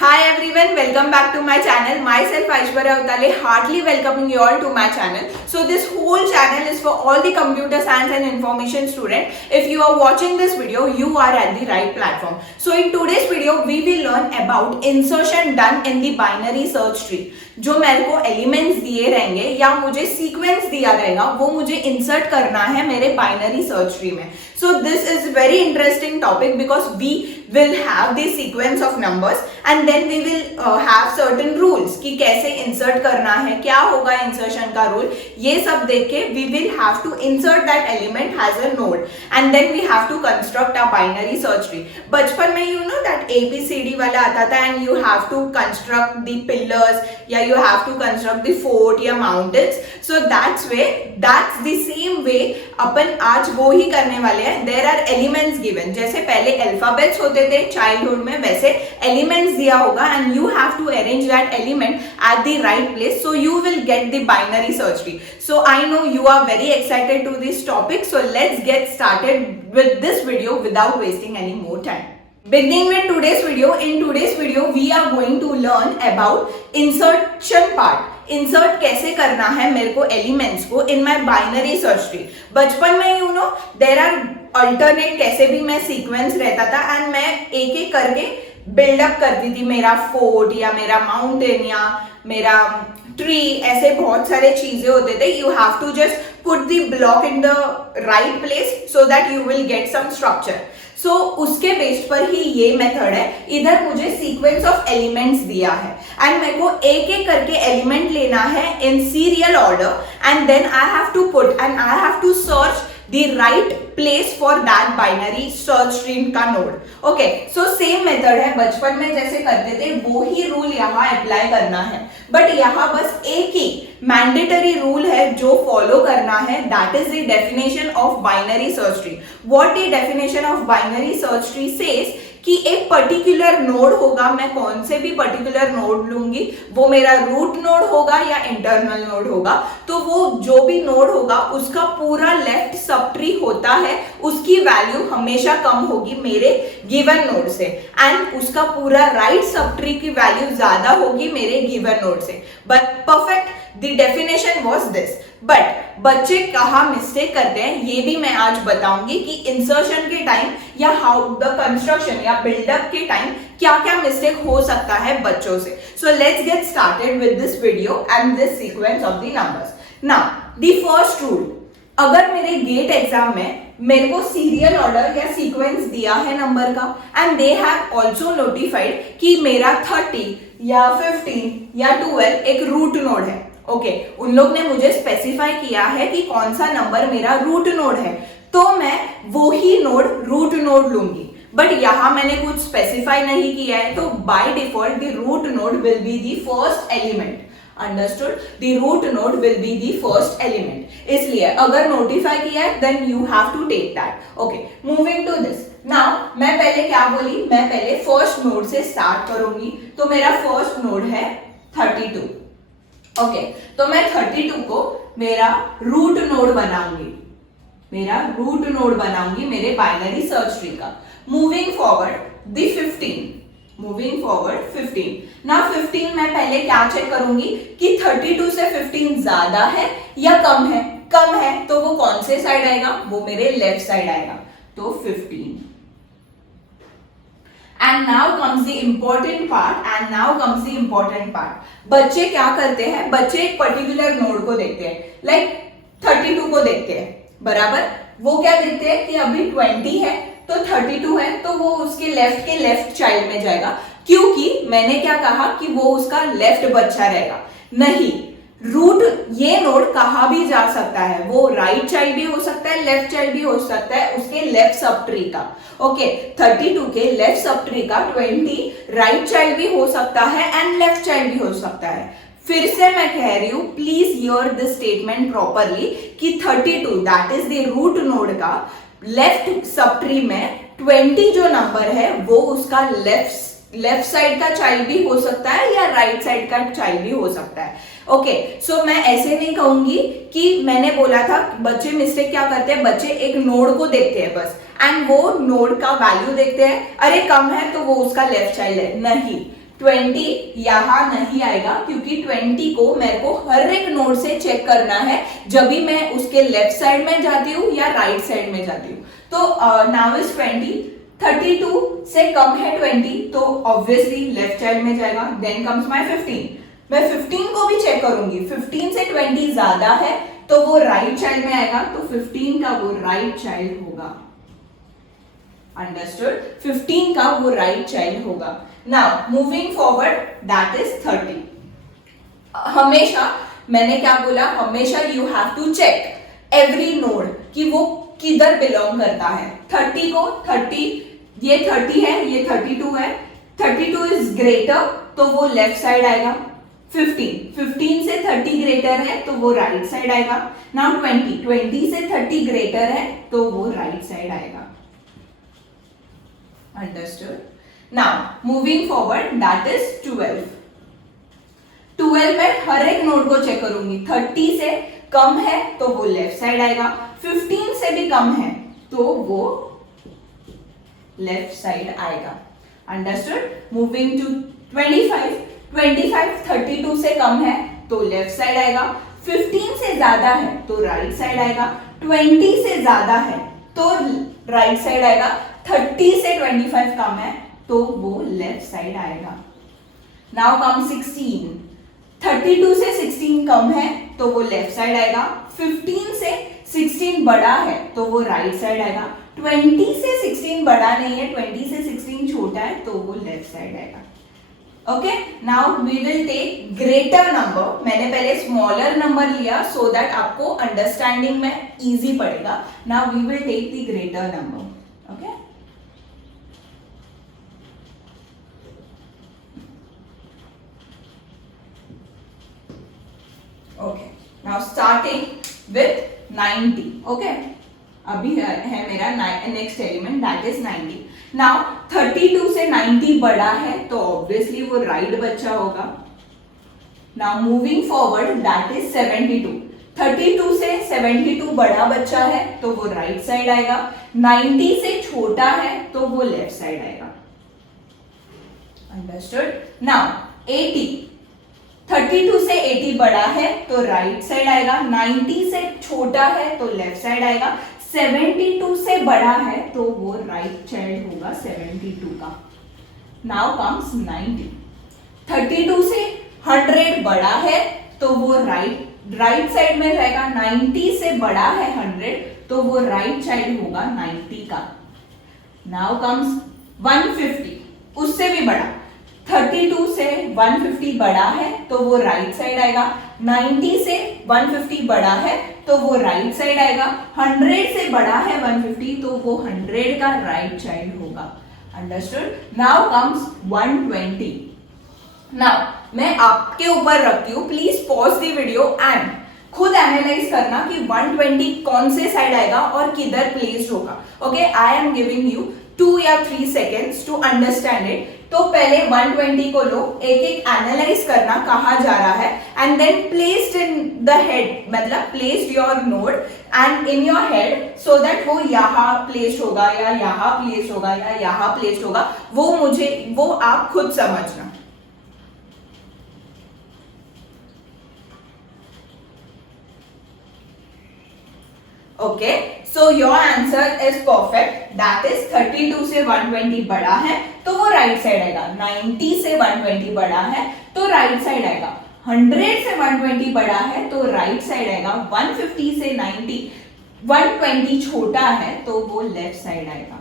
Hi everyone, welcome back to my channel. Myself Aishwarya Utale, heartily welcoming you all to my channel. So this whole channel is for all the computer science and information student. If you are watching this video, you are at the right platform. So in today's video, we will learn about insertion done in the binary search tree. जो मेरे को elements दिए रहेंगे या मुझे sequence दिया रहेगा वो मुझे इंसर्ट करना है मेरे बाइनरी सर्च ट्री में. So this is very interesting topic because we will have the sequence of numbers and then we will have certain rules कि कैसे insert करना है, क्या होगा insertion का rule, ये सब देख के we will have to insert that element as a node and then we have to construct a binary search tree. बचपन में you know that ABCD वाला आता था and you have to construct the pillars या you have to construct the fort या mountains. So that's the same way अपन आज वो ही करने वाले हैं. There are elements given. जैसे पहले अल्फाबेट्स होते थे चाइल्डहुड में, वैसे एलिमेंट्स दिया होगा and you have to arrange that element at the right place so you will get the binary search tree. So I know you are very excited to this topic, so let's get started with this video without wasting any more time. Beginning with today's video, in today's video we are going to learn about insertion part. Insert कैसे करना है मेरे को elements को in my binary search tree. बचपन में you know there are alternate कैसे भी मैं सीक्वेंस रहता था एंड मैं एक एक करके बिल्डअप करती थी मेरा फोर्ट या मेरा माउंटेन या मेरा ट्री. ऐसे बहुत सारे चीजें होते थे. You have to just put the block in the right place so that you will get some structure. So उसके बेस पर ही ये मेथड है. इधर मुझे सीक्वेंस ऑफ एलिमेंट्स दिया है एंड मेरे को एक एक करके एलिमेंट लेना है in serial order and then I have to put and I have to search the right place for that binary search tree का node. Okay, so same method है. बचपन में जैसे करते थे वो ही रूल यहाँ अप्लाई करना है, बट यहाँ बस एक ही मैंडेटरी रूल है जो फॉलो करना है. That is the definition of binary search tree. What the definition of binary search tree says कि एक पर्टिकुलर नोड होगा. मैं कौन से भी पर्टिकुलर नोड लूंगी, वो मेरा रूट नोड होगा या इंटरनल नोड होगा, तो वो जो भी नोड होगा उसका पूरा लेफ्ट सब ट्री होता है, उसकी वैल्यू हमेशा कम होगी मेरे गिवन नोड से एंड उसका पूरा राइट सब ट्री की वैल्यू ज्यादा होगी मेरे गिवन नोड से. But perfect, the definition was this. But बच्चे कहाँ मिस्टेक करते हैं ये भी मैं आज बताऊंगी कि इंसर्शन के टाइम या हाउ द कंस्ट्रक्शन या बिल्डअप के टाइम क्या क्या मिस्टेक हो सकता है बच्चों से. So let's get started with this video and this sequence of the numbers. Now the first rule, अगर मेरे गेट एग्जाम में मेरे को सीरियल ऑर्डर या सीक्वेंस दिया है नंबर का and they have also notified कि मेरा 30 या 15 या 12 एक रूट नोड है. ओके, उन लोग ने मुझे स्पेसिफाई किया है कि कौन सा नंबर मेरा रूट नोड है, तो मैं वो ही नोड रूट नोड लूंगी. बट यहां मैंने कुछ स्पेसिफाई नहीं किया है, तो by default the root node will be the first element. Understood? The root node will be the first element. इसलिए अगर नोटिफाई किया है then you have to take that. Okay, moving to this. Now मैं पहले क्या बोली, मैं पहले फर्स्ट नोड से स्टार्ट करूंगी. तो मेरा फर्स्ट नोड है 32. ओके, तो मैं 32 को मेरा रूट नोड बनाऊंगी, मेरे बाइनरी सर्च ट्री का. Moving forward the 15. ना 15 मैं पहले क्या चेक करूंगी कि 32 से 15 ज्यादा है या कम है. कम है तो वो कौन से साइड आएगा, वो मेरे लेफ्ट साइड आएगा, तो 15. And now comes the important part. बच्चे क्या करते हैं, बच्चे एक पर्टिकुलर नोड को देखते हैं, लाइक 32 को देखते हैं. बराबर, वो क्या देखते हैं कि अभी 20 है तो 32 है तो वो उसके लेफ्ट चाइल्ड में जाएगा, क्योंकि मैंने क्या कहा कि वो उसका लेफ्ट बच्चा रहेगा. नहीं, रूट ये नोड कहाँ भी जा सकता है, वो राइट चाइल्ड भी हो सकता है, लेफ्ट चाइल्ड भी हो सकता है उसके लेफ्ट सब ट्री का. ओके, 32 के लेफ्ट सब ट्री का 20 राइट चाइल्ड भी हो सकता है एंड लेफ्ट चाइल्ड भी हो सकता है. फिर से मैं कह रही हूं, please hear this statement properly कि 32 that is the root node का लेफ्ट सब ट्री में 20 जो नंबर है वो उसका लेफ्ट साइड का चाइल्ड भी हो सकता है या राइट साइड का चाइल्ड भी हो सकता है. ओके, सो मैं ऐसे नहीं कहूंगी कि मैंने बोला था. बच्चे मिस्टेक क्या करते हैं, बच्चे एक नोड को देखते हैं बस एंड वो नोड का वैल्यू देखते हैं, अरे कम है तो वो उसका लेफ्ट चाइल्ड है. नहीं, 20 यहाँ नहीं आएगा क्योंकि 20 को मेरे को हर एक नोड से चेक करना है जब भी मैं उसके लेफ्ट साइड में जाती हूँ या राइट साइड में जाती हूँ। तो नाउ इज 20, 32 से कम है 20 तो ऑब्वियसली लेफ्ट साइड में जाएगा। देन कम्स माय 15, मैं 15 को भी चेक करूंगी, 15 से 20 ज्यादा है तो वो राइट चाइल्ड में आएगा, तो 15 का वो राइट चाइल्ड होगा। अंडरस्टूड? 15 का वो राइट चाइल्ड होगा। Now moving forward that is 30। हमेशा मैंने क्या बोला, हमेशा you have to check every node कि वो किधर बिलोंग करता है। 30 को 30, ये 30 है, ये 32 है, 32 इज ग्रेटर तो वो लेफ्ट साइड आएगा। 15 से 30 ग्रेटर है तो वो राइट साइड आएगा। नाउ 20 से 30 ग्रेटर है तो वो राइट साइड आएगा। Understood? Now moving forward that is 12 में हर एक नोड को चेक करूंगी। 30 से कम है तो वो लेफ्ट साइड आएगा, 15 से भी कम है तो वो लेफ्ट साइड आएगा। अंडरस्टूड? मूविंग टू 25 32 से कम है तो लेफ्ट साइड आएगा, 15 से ज्यादा है तो राइट साइड आएगा, 20 से ज्यादा है तो राइट साइड आएगा, 30 से 25 कम है तो वो लेफ्ट साइड आएगा। नाउ कम 16, 32 से 16 कम है तो वो लेफ्ट साइड आएगा, 15 से 16 बड़ा है तो वो राइट साइड आएगा, 20 से 16 बड़ा नहीं है, 20 से 16 छोटा है तो वो लेफ्ट साइड आएगा। Okay, now we will take greater number. मैंने पहले स्मॉलर नंबर लिया सो दैट आपको अंडरस्टैंडिंग में इजी पड़ेगा। Now we will take the greater number. Okay, okay, now starting with 90। Okay, अभी है मेरा next element that is 90। Now 32 से 90 बड़ा है तो ऑब्वियसली वो राइट बच्चा होगा। Now moving forward that is 72, 32 से 72 बड़ा बच्चा है तो वो राइट साइड आएगा, 90 से छोटा है तो वो लेफ्ट साइड आएगा। अंडरस्टूड? नाउ 80, 32 से 80 बड़ा है तो राइट साइड आएगा, 90 से छोटा है तो लेफ्ट साइड आएगा, 72 से बड़ा है तो वो राइट चाइल्ड होगा 72 का। नाउ कम्स 90, 32 से 100 बड़ा है तो वो राइट साइड में जाएगा, 90 से बड़ा है 100 तो वो राइट चाइल्ड होगा 90 का। नाउ कम्स 150, उससे भी बड़ा, 32 से 150 बड़ा है तो वो राइट साइड आएगा, 90 से 150 बड़ा है तो वो राइट साइड आएगा, 100 से बड़ा है 150 तो वो 100 का राइट चाइल्ड होगा। अंडरस्टूड? Now comes 120। नाउ मैं आपके ऊपर रखती हूँ, please pause the video and खुद एनालाइज करना कि 120 कौन से साइड आएगा और किधर प्लेस्ड होगा। Okay, I am giving you 2 या 3 सेकेंड्स टू अंडरस्टैंड इट। तो पहले 120 को लो, एक एक एनालाइज करना कहाँ जा रहा है and then placed in the head, मतलब placed your node and in your head so that वो यहाँ प्लेस्ड होगा या यहाँ प्लेस्ड होगा या यहाँ प्लेस्ड होगा, वो आप खुद समझना। Okay, so your answer is perfect, that is 32 से 120 बड़ा है तो वो राइट साइड आएगा, 90 से 120 बड़ा है तो राइट साइड आएगा, 100 से 120 बड़ा है तो राइट साइड आएगा, 150 से 120 छोटा है तो वो लेफ्ट साइड आएगा।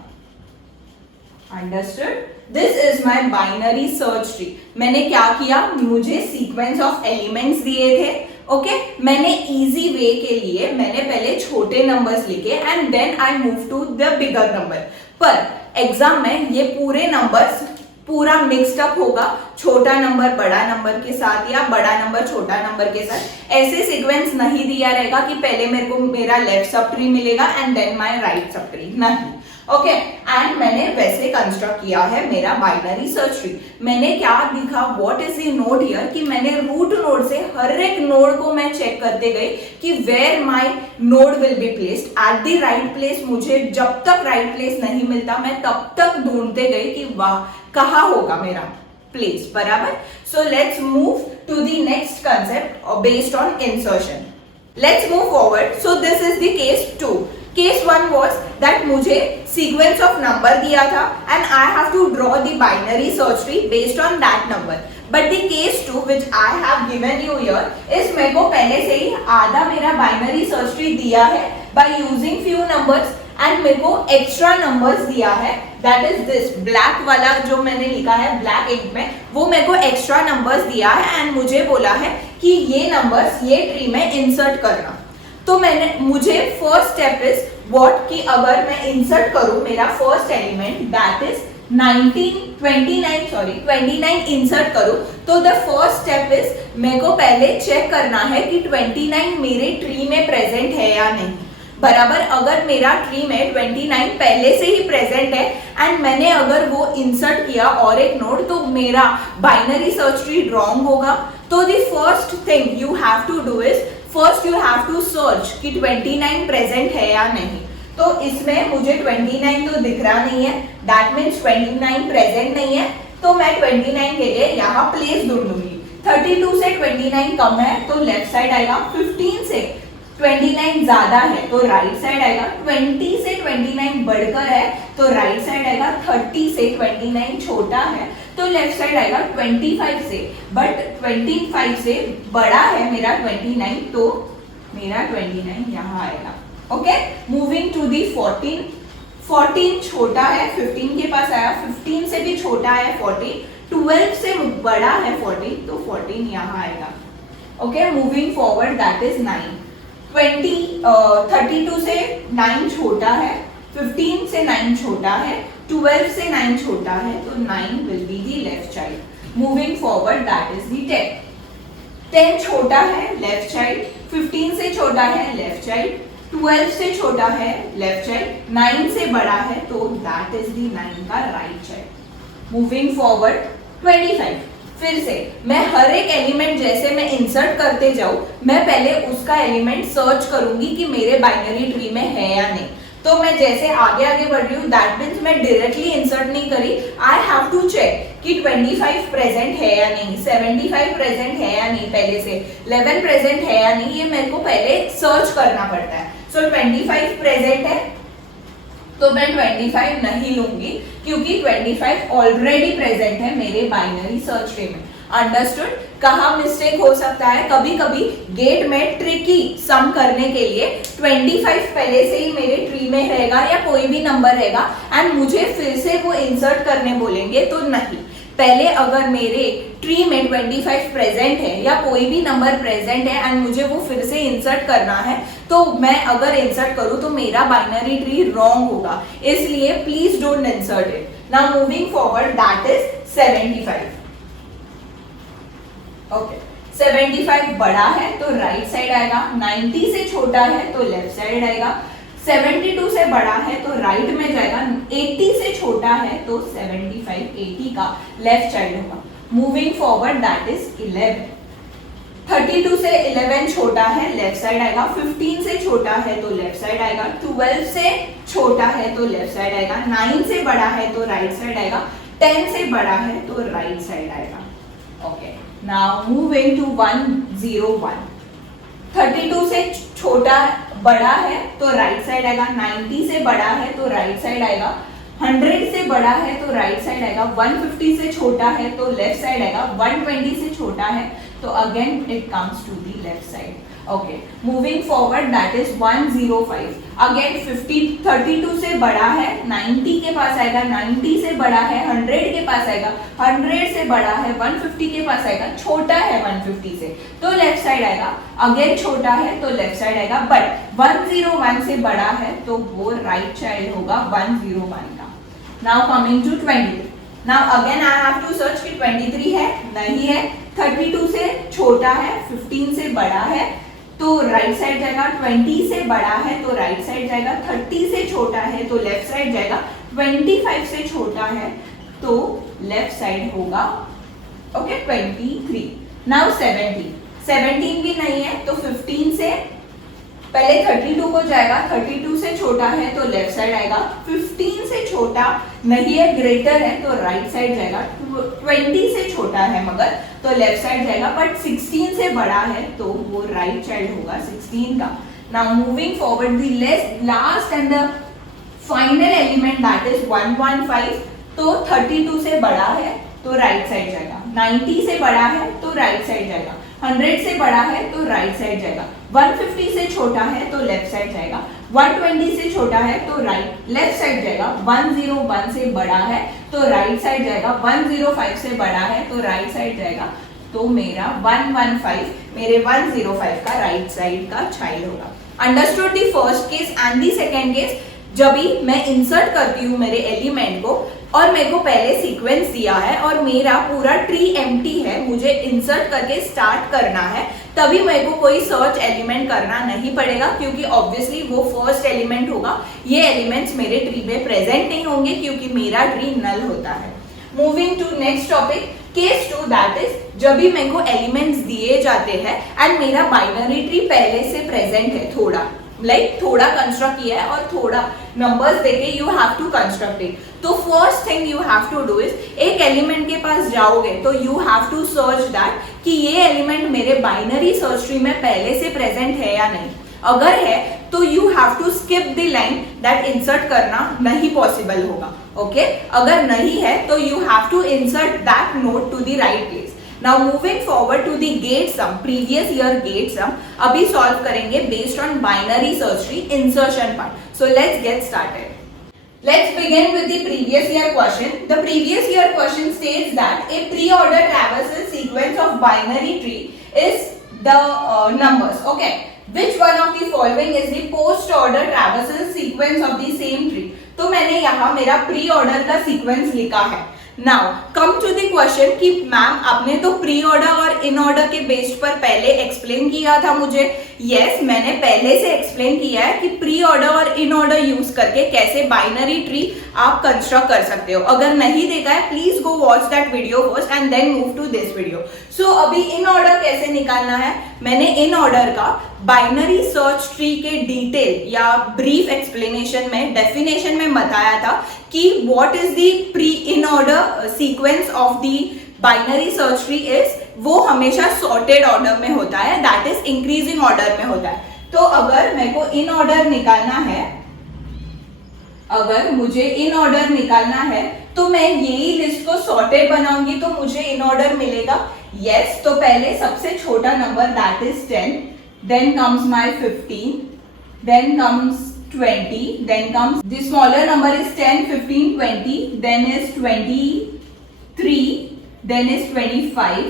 Understood? This is my binary search tree. मैंने क्या किया, मुझे सीक्वेंस ऑफ एलिमेंट्स दिए थे। ओके, मैंने इजी वे के लिए मैंने पहले छोटे नंबर्स लिखे and then I move to the bigger number. पर एग्जाम में ये पूरे नंबर्स पूरा मिक्सड अप होगा, छोटा नंबर बड़ा नंबर के साथ या बड़ा नंबर छोटा नंबर के साथ। ऐसे सीक्वेंस नहीं दिया रहेगा कि पहले मेरे को मेरा लेफ्ट सब ट्री मिलेगा and then my right sub tree, नहीं। ओके, एंड मैंने वैसे कंस्ट्रक्ट किया है मेरा बाइनरी सर्च ट्री। मैंने क्या दिखा, what is the node here, कि मैंने रूट नोड से हर एक नोड को मैं चेक करते गई कि where my node will be placed at the right place. मुझे जब तक राइट प्लेस नहीं मिलता मैं तब तक ढूंढते गई कि वाह कहाँ होगा मेरा place. बराबर? So let's move to the next concept based on insertion. Let's move forward. So this is the case 2. Case 1 was that मुझे sequence of number दिया था and I have to draw the binary search tree based on that number. But the case 2 which I have given you here is मेरे को पहले से ही आधा मेरा binary search tree दिया है by using few numbers and मेरे को extra numbers दिया है, that is this black वाला जो मैंने लिखा है black ink में, वो मेरे को extra numbers दिया है and मुझे बोला है कि ये numbers ये ट्री में insert करना. तो मुझे फर्स्ट स्टेप इज व्हाट कि अगर मैं इंसर्ट करूं मेरा first element that is 29 insert करूं तो द फर्स्ट स्टेप इज मेरे को पहले चेक करना है कि 29 मेरे ट्री में प्रेजेंट है या नहीं. बराबर? अगर मेरा ट्री में 29 पहले से ही प्रेजेंट है एंड मैंने अगर वो इंसर्ट किया और एक नोड तो मेरा बाइनरी सर्च ट्री रॉन्ग होगा. तो the first thing you have to do is first you have to search कि 29 प्रेजेंट है या नहीं. तो इसमें मुझे 29 तो दिख रहा नहीं है, दैट मीन्स 29 प्रेजेंट नहीं है. तो मैं 29 के लिए यहाँ प्लेस ढूंढूंगी. 32 से 29 कम है तो लेफ्ट साइड आएगा. 15 से 29 ज्यादा है तो राइट साइड आएगा. 20 से 29 बढ़कर है तो राइट साइड आएगा. 30 से 29 छोटा है तो लेफ्ट साइड आएगा. 25 से, बट 25 से बड़ा है मेरा 29 तो मेरा 29 यहाँ आएगा. Okay, moving to the 14. 14 छोटा है 15 के पास आया. 15 से भी छोटा है 14. 12 से बड़ा है 14 तो 14 यहाँ आएगा. Okay, moving forward that is 9. 32 से 9 छोटा है. 15 से 9 छोटा है. 12 से 9 छोटा है तो 9 will be the left child. Moving forward that is the 10. 10 छोटा है left child. 15 से छोटा है left child. 12 से छोटा है left child. 9 से बड़ा है तो that is the 9 का right child. Moving forward 25. फिर से मैं हर एक एलिमेंट जैसे मैं इंसर्ट करते जाऊं मैं पहले उसका एलिमेंट सर्च करूंगी कि मेरे बाइनरी ट्री में है या नहीं. तो मैं जैसे आगे आगे बढ़ रही हूँ दैट मीन्स मैं डायरेक्टली इंसर्ट नहीं करी. आई हैव टू चेक कि 25 प्रेजेंट है या नहीं, 75 प्रेजेंट है या नहीं, पहले से 11 प्रेजेंट है या नहीं, ये मेरे को पहले सर्च करना पड़ता है. सो 25 प्रेजेंट है तो मैं 25 नहीं लूंगी क्योंकि 25 ऑलरेडी प्रेजेंट है मेरे बाइनरी सर्च ट्री में. अंडरस्टूड? कहाँ मिस्टेक हो सकता है, कभी कभी गेट में ट्रिकी सम करने के लिए 25 पहले से ही मेरे ट्री में रहेगा या कोई भी नंबर रहेगा एंड मुझे फिर से वो इंसर्ट करने बोलेंगे तो नहीं. पहले अगर मेरे ट्री में 25 प्रेजेंट है या कोई भी नंबर प्रेजेंट है एंड मुझे वो फिर से इंसर्ट करना है तो मैं अगर इंसर्ट करूं तो मेरा बाइनरी ट्री रॉन्ग होगा. इसलिए please don't insert it. Now moving forward that is 75. Okay, 75 बड़ा है तो राइट साइड आएगा. 90 से छोटा है तो लेफ्ट साइड आएगा. 72 से बड़ा है तो राइट में जाएगा. 80 से छोटा है तो 75 80 का लेफ्ट साइड होगा. Moving forward that is 11. 32 से 11 छोटा है लेफ्ट साइड आएगा. 15 से छोटा है तो लेफ्ट साइड आएगा. 12 से छोटा है तो लेफ्ट साइड आएगा. 9 से बड़ा है तो राइट साइड आएगा. 10 से बड़ा है तो राइट साइड आएगा. Okay, now moving to 101. 32 से छोटा बड़ा है तो राइट साइड आएगा. 90 से बड़ा है तो राइट साइड आएगा. 100 से बड़ा है तो राइट साइड आएगा. 150 से छोटा है तो लेफ्ट साइड आएगा. 120 से छोटा है तो again it comes to the left side. Okay, moving forward that is 105. Again 32 से बड़ा है 90 के पास आएगा. 90 से बड़ा है 100 के पास आएगा. 100 से बड़ा है 150 के पास आएगा. छोटा है 150 से तो लेफ्ट साइड आएगा. अगेन छोटा है तो लेफ्ट साइड आएगा. बट 101 से बड़ा है तो वो राइट चाइल्ड होगा 101 का. Now coming to 23. Now again I have to search कि 23 है, नहीं है. 32 से छोटा है, 15 से बड़ा है तो राइट साइड जाएगा. 20 से बड़ा है तो राइट साइड जाएगा. 30 से छोटा है तो लेफ्ट साइड जाएगा. 25 से छोटा है तो लेफ्ट साइड होगा. ओके, 23. नाउ 17 भी नहीं है तो 15 से पहले 32 को जाएगा, 32 से छोटा है तो लेफ्ट साइड आएगा, 15 से छोटा नहीं है, ग्रेटर है तो राइट साइड जाएगा, 20 से छोटा है मगर तो लेफ्ट साइड जाएगा, बट 16 से बड़ा है तो वो राइट साइड होगा 16 का। Now moving forward, the last and the final element that is 115, तो 32 से बड़ा है तो राइट साइड जाएगा, 90 से बड़ा है तो राइट साइड जाएगा, 100 से बड़ा है तो राइट साइड जाएगा, 150 से छोटा है तो लेफ्ट साइड जाएगा, 120 से छोटा है तो लेफ्ट साइड जाएगा, 101 से बड़ा है तो राइट साइड जाएगा, 105 से बड़ा है तो राइट साइड जाएगा, तो मेरा 115 मेरे 105 का राइट साइड का चाइल्ड होगा। Understood the first case and the second case. जब भी मैं इंसर्ट करती हूँ मेरे एलिमेंट को और मेरे को पहले सीक्वेंस दिया है और मेरा पूरा ट्री एम्प्टी है, मुझे इंसर्ट करके स्टार्ट करना है, तभी मेरे को कोई सर्च एलिमेंट करना नहीं पड़ेगा, क्योंकि ऑब्वियसली वो फर्स्ट एलिमेंट होगा। ये एलिमेंट्स मेरे ट्री में प्रेजेंट नहीं होंगे क्योंकि मेरा ट्री नल होता है। Moving to next topic, case 2, that is जब भी मेरे को एलिमेंट्स दिए जाते हैं एंड मेरा बाइनरी ट्री पहले से प्रेजेंट है, थोड़ा कंस्ट्रक्ट किया है और थोड़ा नंबर्स देके you have to construct it. तो first thing you have to do is, एक एलिमेंट के पास जाओगे तो you have to search that कि ये एलिमेंट मेरे बाइनरी सर्च ट्री में पहले से प्रेजेंट है या नहीं। अगर है तो you have to skip the line that insert करना नहीं पॉसिबल होगा, ओके। अगर नहीं है तो you have to insert that node to the right place. Now moving forward to the gate sum, previous year gate sum, अभी solve करेंगे based on binary search tree insertion part. So let's get started. Let's begin with the previous year question. The previous year question states that a pre-order traversal sequence of binary tree is the numbers. Okay. Which one of the following is the post-order traversal sequence of the same tree? तो मैंने यहाँ मेरा pre-order का sequence लिखा है। Now come to the question कि ma'am आपने तो प्री ऑर्डर और इन ऑर्डर के बेस पर पहले एक्सप्लेन किया था मुझे। यस, मैंने पहले से एक्सप्लेन किया है कि प्री ऑर्डर और इन ऑर्डर यूज करके कैसे बाइनरी ट्री आप कंस्ट्रक्ट कर सकते हो। अगर नहीं देखा है please go watch that video first and then move to this video. So अभी इन ऑर्डर कैसे निकालना है, मैंने इन ऑर्डर का बाइनरी सर्च ट्री के डिटेल या ब्रीफ एक्सप्लेनेशन में डेफिनेशन में बताया था कि what is the pre in order sequence of the binary search tree is, वो हमेशा सॉर्टेड ऑर्डर में होता है, दैट इज इंक्रीजिंग ऑर्डर में होता है। तो अगर मेरे को इन ऑर्डर निकालना है, अगर मुझे इन ऑर्डर निकालना है तो मैं यही लिस्ट को सॉर्टेड बनाऊंगी तो मुझे इन ऑर्डर मिलेगा। यस, तो पहले सबसे छोटा number that is 10, then comes my 15, then comes 20, then comes the smaller number is 10, 15, 20, then is 23, then is 25,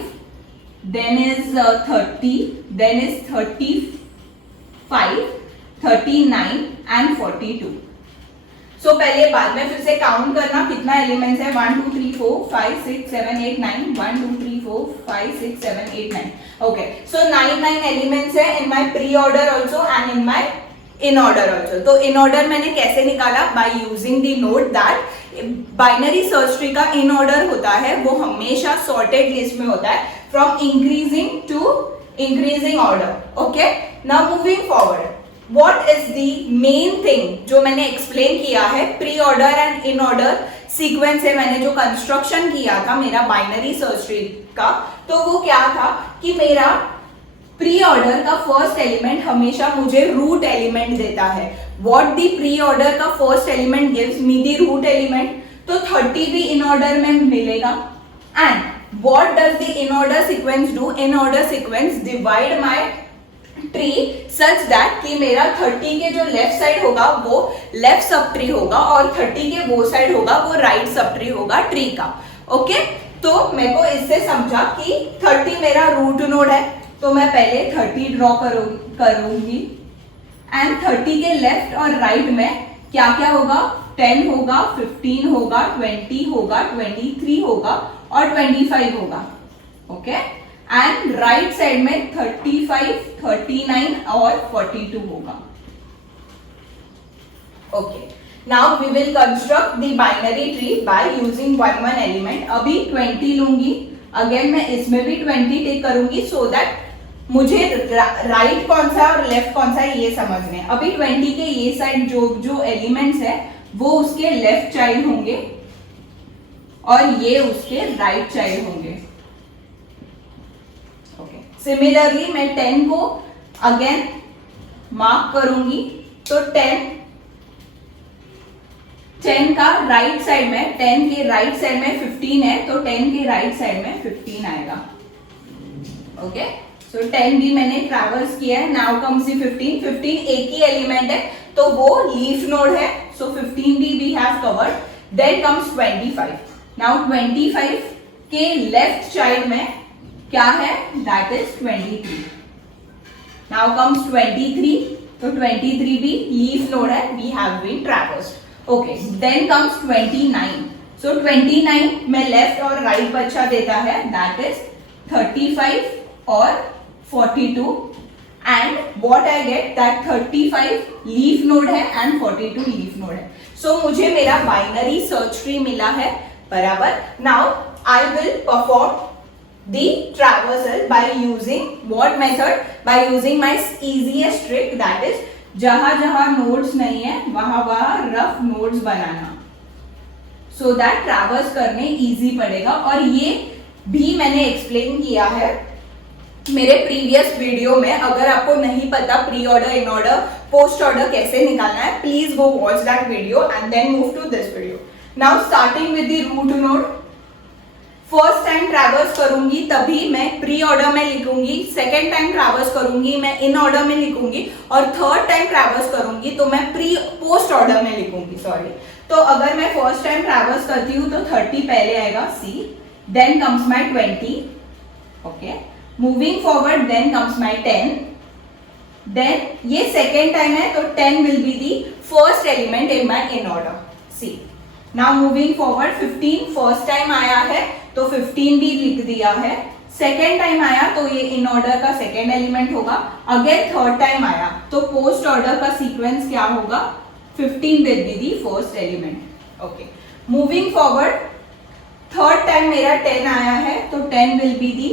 then is 30, then is 35, 39 and 42. So पहले बाद में फिर से काउंट करना कितना एलिमेंट्स है, 1 2 3 4 5 6 7 8 9, 1 2 3 4 5 6 7 8 9. Okay, so 9 एलिमेंट्स है in my pre-order also and in my in order also. तो in order मैंने कैसे निकाला, by using the note that binary search tree का इन ऑर्डर होता है वो हमेशा सॉर्टेड लिस्ट में होता है from increasing to increasing order. Okay, now moving forward, What is the main thing जो मैंने एक्सप्लेन किया है pre order and in order sequence है, मैंने जो कंस्ट्रक्शन किया था मेरा बाइनरी सर्च ट्री का, तो वो क्या था कि मेरा प्री ऑर्डर का फर्स्ट एलिमेंट हमेशा मुझे रूट एलिमेंट देता है। व्हाट द प्री ऑर्डर का first element gives me the root element, तो 30 भी इन ऑर्डर में मिलेगा। And what does the in order sequence do, in order sequence divide my tree such that कि मेरा 30 के जो लेफ्ट साइड होगा वो लेफ्ट सब ट्री होगा और 30 के वो साइड होगा वो राइट सब ट्री होगा ट्री का। ओके, तो मेरे को इससे समझा कि 30 मेरा रूट नोड है, तो मैं पहले 30 ड्रॉ करूंगी एंड 30 के लेफ्ट और राइट में क्या क्या होगा, 10 होगा, 15 होगा, 20 होगा, 23 होगा और 25 होगा। ओके, एंड राइट साइड में 35, 39 और 42 होगा। Okay, now we will construct the binary tree by using 1 element. अभी 20 लूंगी, अगेन मैं इसमें भी 20 टेक करूंगी सो दैट मुझे राइट कौन सा और लेफ्ट कौन सा है ये समझने हैं। अभी 20 के ये साइड जो एलिमेंट्स है वो उसके लेफ्ट चाइल्ड होंगे और ये उसके राइट चाइल्ड होंगे। ओके, सिमिलरली मैं 10 को अगेन मार्क करूंगी, तो 10 का राइट साइड में, 10 के राइट साइड में 15 है, तो 10 के राइट साइड में 15 आएगा। ओके, सो 10 भी मैंने ट्रैवर्स किया है। नाउ कम्स दी 15 एक ही एलिमेंट है तो वो लीफ नोड है, सो 15 भी we have covered. Then comes 25। Now 25 के लेफ्ट चाइल्ड में क्या है, दैट इज 23। नाउ कम्स 23, तो 23 भी लीफ नोड है, we have been traversed. Okay, then comes 29। So 29 में लेफ्ट और राइट बच्चा देता है, दैट इज 35 और 42, and what I get that 35 leaf node है एंड 42 लीफ नोड है। सो मुझे मेरा बाइनरी सर्च ट्री मिला है, बराबर। Now I will perform the traversal by using what method? By using my easiest trick, that is जहां जहां नोड्स नहीं है वहां वहां rough nodes banana, so that traverse करने इजी पड़ेगा। और ये भी मैंने एक्सप्लेन किया है मेरे प्रीवियस वीडियो में। अगर आपको नहीं पता pre order, in order, post order कैसे निकालना है, please go watch that video and then move to this video. Now starting with the root node, first time traverse करूंगी तभी मैं प्री ऑर्डर में लिखूंगी, सेकेंड टाइम ट्रैवर्स करूंगी मैं इन ऑर्डर में लिखूंगी, और थर्ड टाइम ट्रैवर्स करूंगी तो मैं पोस्ट ऑर्डर में लिखूंगी, सॉरी। तो अगर मैं फर्स्ट टाइम ट्रैवर्स करती हूँ तो 30 पहले आएगा, see, then comes my 20, okay, moving forward then comes my 10, then ये सेकेंड टाइम है तो 10 will be the first element in my in order, see. Now moving forward 15 first time आया है तो 15 भी लिख दिया है, सेकेंड टाइम आया तो ये इन ऑर्डर का सेकेंड एलिमेंट होगा, अगेन थर्ड टाइम आया तो पोस्ट ऑर्डर का सीक्वेंस क्या होगा, 15 will be the first element. Okay, moving forward third time मेरा 10 आया है तो 10 will be the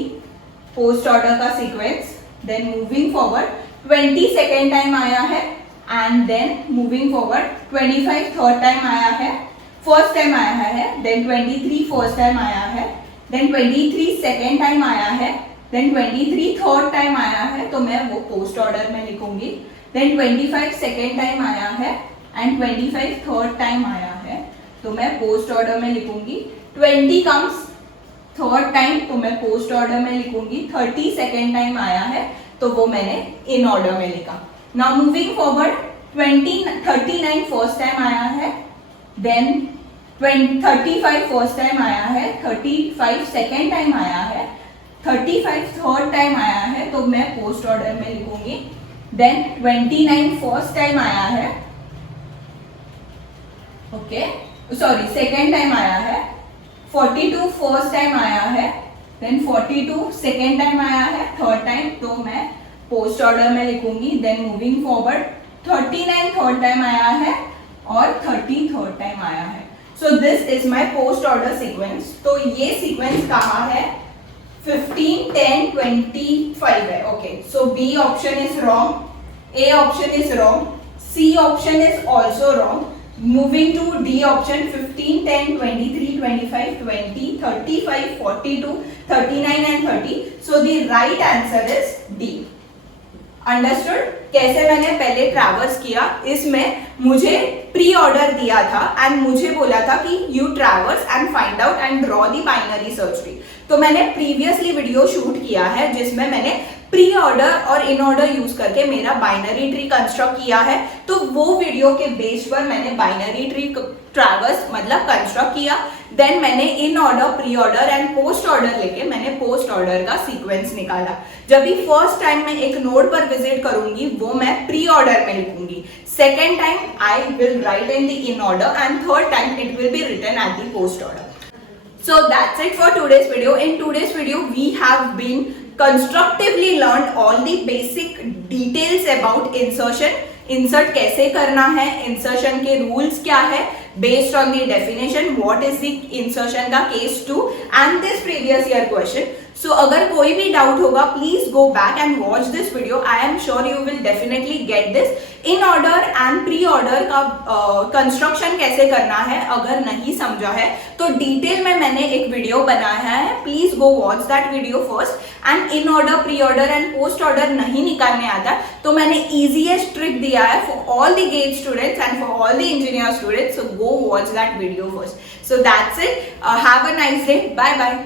post order का sequence, then moving forward 20 second time आया है, and then moving forward 25 third time आया है, फर्स्ट टाइम आया है, देन 23 फर्स्ट टाइम आया है, देन 23 सेकेंड टाइम आया है, देन 23 थर्ड टाइम आया है तो मैं वो पोस्ट ऑर्डर में लिखूंगी, देन 25 सेकेंड टाइम आया है एंड 25 थर्ड टाइम आया है तो मैं पोस्ट ऑर्डर में लिखूंगी, 20 कम्स थर्ड टाइम तो मैं पोस्ट ऑर्डर में लिखूंगी, 30 सेकेंड टाइम आया है तो वो मैंने इन ऑर्डर में लिखा। Now moving forward 39 first time आया है, देन 35 फर्स्ट टाइम आया है, 35 सेकेंड टाइम आया है, 35 थर्ड टाइम आया है तो मैं पोस्ट ऑर्डर में लिखूंगी, देन 29 फर्स्ट टाइम आया है, ओके, सॉरी सेकेंड टाइम आया है, 42 फर्स्ट टाइम आया है, देन 42 सेकेंड टाइम आया है, थर्ड टाइम तो मैं पोस्ट ऑर्डर में लिखूंगी, then moving forward 39 third time आया है और 30 थर्ड टाइम आया है। So this is my post order sequence. तो ये सीक्वेंस कहाँ है, 15, 10, 25 है, okay. So B option is wrong, A option is wrong, C option is also wrong, moving to D option 15, 10, 23, 25, 20, 35, 42, 39 and 30. So the right answer is D. Understood? कैसे मैंने पहले traverse किया, इसमें मुझे प्री ऑर्डर दिया था एंड मुझे बोला था कि you traverse and find out and draw the binary search tree. तो मैंने प्रीवियसली वीडियो शूट किया है जिसमें मैंने प्री ऑर्डर और इन ऑर्डर यूज करके मेरा बाइनरी ट्री कंस्ट्रक्ट किया है, तो वो वीडियो के बेस पर मैंने बाइनरी ट्री ट्रैवर्स मतलब कंस्ट्रक्ट किया। देन मैंने in order, pre order and post order लेके मैंने पोस्ट ऑर्डर का सीक्वेंस निकाला। जब भी फर्स्ट टाइम मैं एक नोड पर विजिट करूंगी वो मैं प्री ऑर्डर में लिखूंगी, second time I will write in the in order and third time it will be written at the post order. So that's it for today's video. In today's video, we have been constructively learned all the basic details about insertion. Insert कैसे करना है, insertion के rules क्या है, based on the definition, what is the insertion का case 2 and this previous year question. सो अगर कोई भी डाउट होगा please go back and watch this video. I am sure you will definitely get this. In order and pre order का construction कैसे करना है अगर नहीं समझा है तो डिटेल में मैंने एक वीडियो बनाया है. Please go watch that video first. And in order, pre order and post order नहीं निकालने आता तो मैंने इजीएस्ट ट्रिक दिया है for all the gate students and for all the engineer students. So go watch that video first. So that's it. Have a nice day. Bye bye.